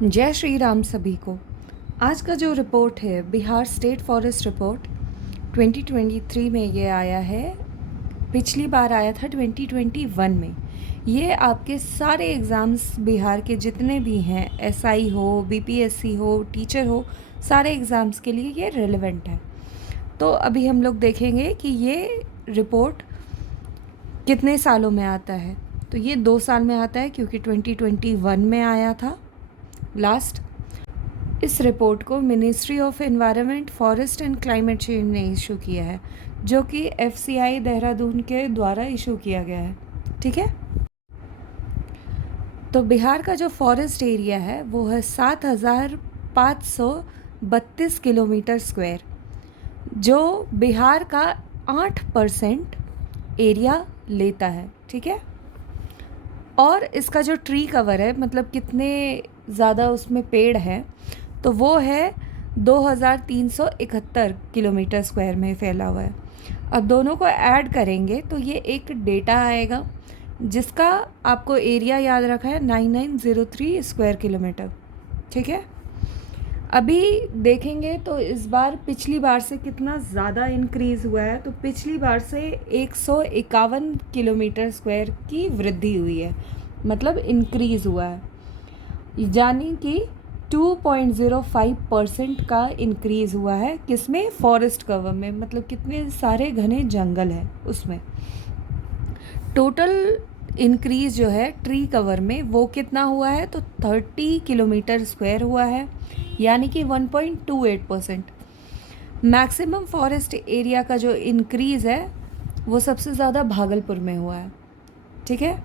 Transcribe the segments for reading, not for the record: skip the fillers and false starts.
जय श्री राम सभी को। आज का जो रिपोर्ट है बिहार स्टेट फॉरेस्ट रिपोर्ट 2023 में ये आया है। पिछली बार आया था 2021 में। ये आपके सारे एग्ज़ाम्स बिहार के जितने भी हैं, एसआई हो, बीपीएससी हो, टीचर हो, सारे एग्ज़ाम्स के लिए ये रेलेवेंट है। तो अभी हम लोग देखेंगे कि ये रिपोर्ट कितने सालों में आता है। तो ये 2 साल में आता है क्योंकि 2021 में आया था लास्ट। इस रिपोर्ट को ministry of environment, forest and climate change ने इशू किया है, जो कि एफसीआई देहरादून के द्वारा इशू किया गया है। ठीक है। तो बिहार का जो फॉरेस्ट एरिया है वो है 7,532 किलोमीटर स्क्वायर, जो बिहार का 8% एरिया लेता है। ठीक है। और इसका जो ट्री कवर है, मतलब कितने ज़्यादा उसमें पेड़ हैं, तो वो है 2,371 किलोमीटर स्क्वायर में फैला हुआ है। अब दोनों को ऐड करेंगे तो ये एक डेटा आएगा जिसका आपको एरिया याद रखा है 9903 स्क्वायर किलोमीटर। ठीक है। अभी देखेंगे तो इस बार पिछली बार से कितना ज़्यादा इंक्रीज़ हुआ है। तो पिछली बार से 151 किलोमीटर स्क्वायर की वृद्धि हुई है, मतलब इंक्रीज़ हुआ है, यानी कि 2.05% का इंक्रीज़ हुआ है। किसमें? फॉरेस्ट कवर में, मतलब कितने सारे घने जंगल हैं उसमें। टोटल इंक्रीज़ जो है ट्री कवर में वो कितना हुआ है? तो 30 किलोमीटर स्क्वायर हुआ है, यानी कि 1.28%। मैक्सिमम फॉरेस्ट एरिया का जो इंक्रीज़ है वो सबसे ज़्यादा भागलपुर में हुआ है। ठीक है।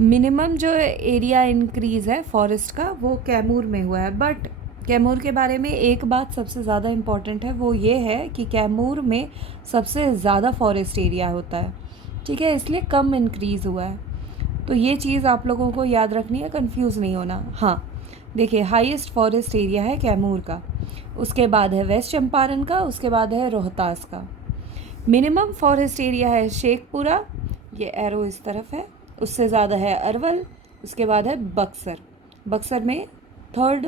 मिनिमम जो एरिया इंक्रीज़ है फॉरेस्ट का वो कैमूर में हुआ है। बट कैमूर के बारे में एक बात सबसे ज़्यादा इम्पॉर्टेंट है, वो ये है कि कैमूर में सबसे ज़्यादा फॉरेस्ट एरिया होता है। ठीक है, इसलिए कम इंक्रीज़ हुआ है। तो ये चीज़ आप लोगों को याद रखनी है, कंफ्यूज नहीं होना। हाँ, देखिए, हाईएस्ट फॉरेस्ट एरिया है कैमूर का, उसके बाद है वेस्ट चंपारण का, उसके बाद है रोहतास का। मिनिमम फॉरेस्ट एरिया है शेखपुरा, ये एरो इस तरफ है, उससे ज़्यादा है अरवल, उसके बाद है बक्सर। बक्सर में थर्ड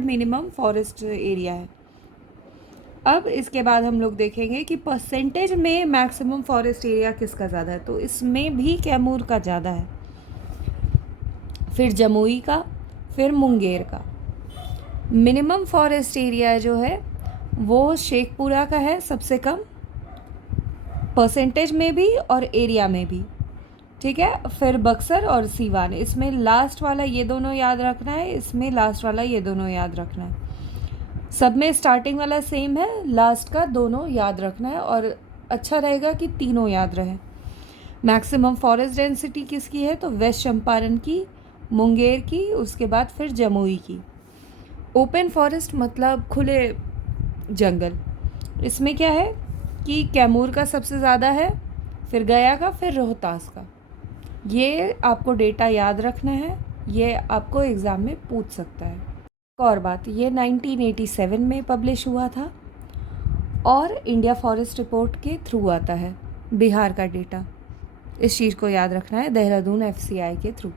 मिनिमम फॉरेस्ट एरिया है। अब इसके बाद हम लोग देखेंगे कि परसेंटेज में मैक्सिमम फॉरेस्ट एरिया किसका ज़्यादा है। तो इसमें भी कैमूर का ज़्यादा है, फिर जमुई का, फिर मुंगेर का। मिनिमम फॉरेस्ट एरिया जो है वो शेखपुरा का है सबसे कम, परसेंटेज में भी और एरिया में भी। ठीक है। फिर बक्सर और सीवान, इसमें लास्ट वाला ये दोनों याद रखना है, इसमें लास्ट वाला ये दोनों याद रखना है। सब में स्टार्टिंग वाला सेम है, लास्ट का दोनों याद रखना है, और अच्छा रहेगा कि तीनों याद रहे। मैक्सिमम फॉरेस्ट डेंसिटी किसकी है? तो वेस्ट चंपारण की, मुंगेर की, उसके बाद फिर जमुई की। ओपन फॉरेस्ट मतलब खुले जंगल, इसमें क्या है कि कैमूर का सबसे ज़्यादा है, फिर गया का, फिर रोहतास का। ये आपको डेटा याद रखना है, ये आपको एग्ज़ाम में पूछ सकता है। एक और बात, ये 1987 में पब्लिश हुआ था और इंडिया फॉरेस्ट रिपोर्ट के थ्रू आता है बिहार का डेटा। इस चीज़ को याद रखना है, देहरादून एफसीआई के थ्रू।